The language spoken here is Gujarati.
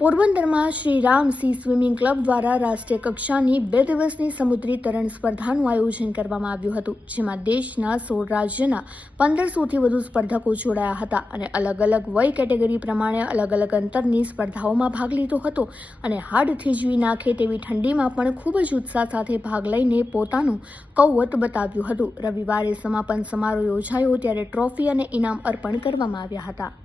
પોરબંદરમાં Shri Ram C swimming club દ્વારા રાષ્ટ્રીય કક્ષાની 2 દિવસની સમુદ્રી તરણ સ્પર્ધાનું આયોજન કરવામાં આવ્યું હતું, જેમાં દેશના 16 રાજ્યના 1500થી વધુ સ્પર્ધકો જોડાયા હતા અને અલગ અલગ વય કેટેગરી પ્રમાણે અલગ અલગ અંતરની સ્પર્ધાઓમાં ભાગ લીધો હતો અને હાડ થીજવી નાખે તેવી ઠંડીમાં પણ ખૂબ જ ઉત્સાહ સાથે ભાગ લઈને પોતાનું કૌવત બતાવ્યું હતું। રવિવારે સમાપન સમારોહ યોજાયો ત્યારે ટ્રોફી અને ઇનામ અર્પણ કરવામાં આવ્યા હતા।